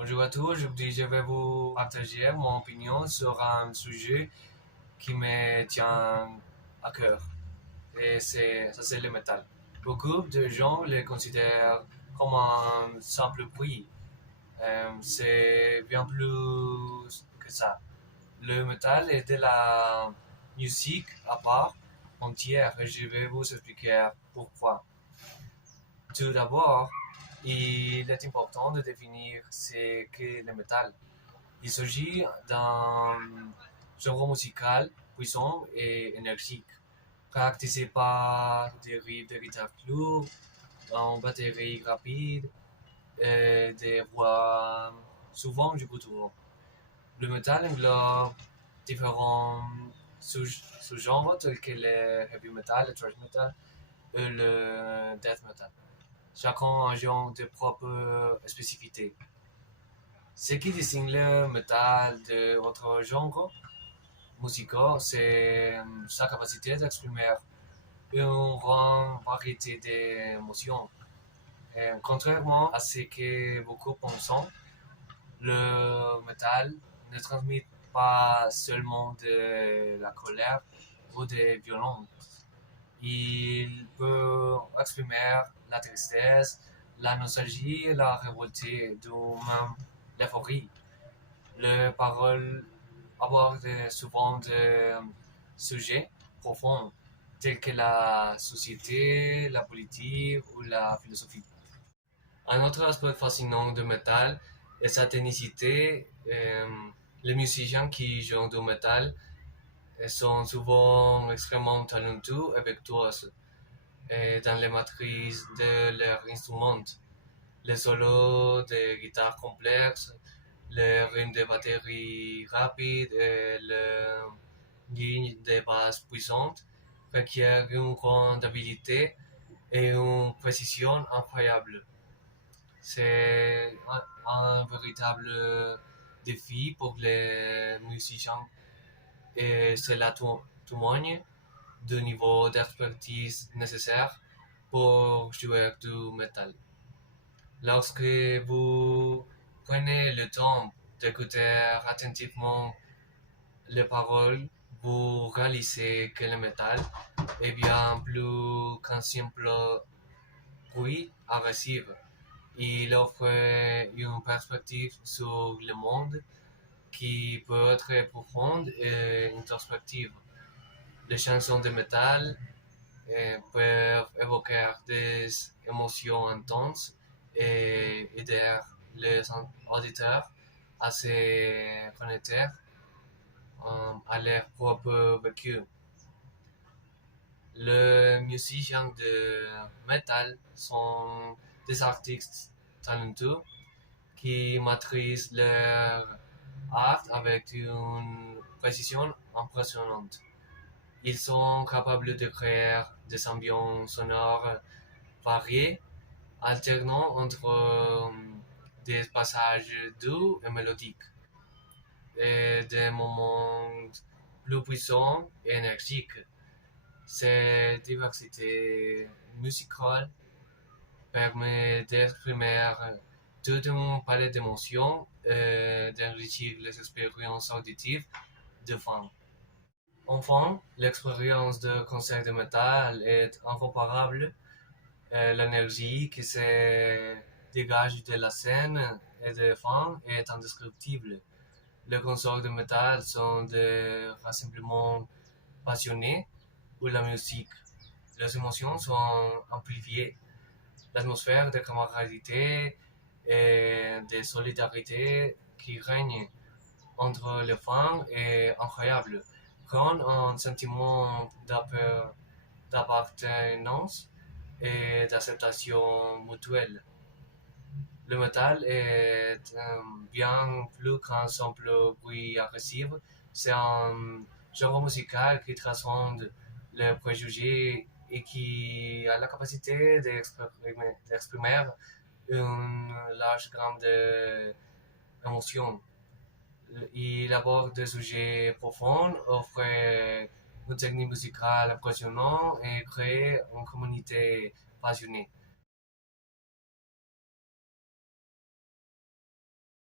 Bonjour à tous, aujourd'hui je vais vous partager mon opinion sur un sujet qui me tient à cœur. Et c'est le métal. Beaucoup de gens le considèrent comme un simple bruit. C'est bien plus que ça. Le métal est de la musique à part entière et je vais vous expliquer pourquoi. Tout d'abord, il est important de définir ce qu'est le métal. Il s'agit d'un genre musical puissant et énergique, caractérisé par des riffs de guitare lourds, une batterie rapide et des voix souvent du guttural. Le métal englobe différents sous-genres tels que le heavy metal, le thrash metal et le death metal, chacun ayant de propres spécificités. Ce qui distingue le métal de autres genres musicaux, c'est sa capacité d'exprimer une grande variété d'émotions. Contrairement à ce que beaucoup pensent, le métal ne transmet pas seulement de la colère ou de violence. Il peut exprimer la tristesse, la nostalgie et la révolte, ou même l'euphorie. Les paroles abordent souvent des sujets profonds tels que la société, la politique ou la philosophie. Un autre aspect fascinant du métal est sa technicité. Les musiciens qui jouent du métal sont souvent extrêmement talentueux et virtuoses dans les maîtrises de leurs instruments. Les solos de guitare complexes, les rimes de batterie rapides et les lignes de basse puissantes requièrent une grande habileté et une précision incroyable. C'est un véritable défi pour les musiciens et cela témoigne du niveau d'expertise nécessaire pour jouer du métal. Lorsque vous prenez le temps d'écouter attentivement les paroles, vous réalisez que le métal est bien plus qu'un simple bruit agressif. Il offre une perspective sur le monde qui peut être profonde et introspective. Les chansons de métal peuvent évoquer des émotions intenses et aider les auditeurs à se connecter à leur propre vécu. Les musiciens de métal sont des artistes talentueux qui maîtrisent leur art avec une précision impressionnante. Ils sont capables de créer des ambiances sonores variées, alternant entre des passages doux et mélodiques et des moments plus puissants et énergiques. Cette diversité musicale permet d'exprimer toute une palette d'émotions et d'enrichir les expériences auditives de fans. Enfin, l'expérience de concert de métal est incomparable. L'énergie qui se dégage de la scène et des fans est indescriptible. Les concerts de métal sont des rassemblements passionnés où la musique, les émotions sont amplifiées. L'atmosphère de camaraderie et de solidarité qui règne entre les fans est incroyable, créant un sentiment d'appartenance et d'acceptation mutuelle. Le métal est bien plus qu'un simple bruit agressif, c'est un genre musical qui transcende les préjugés et qui a la capacité d'exprimer une large gamme d'émotions. Il aborde des sujets profonds, offre une technique musicale impressionnante et crée une communauté passionnée.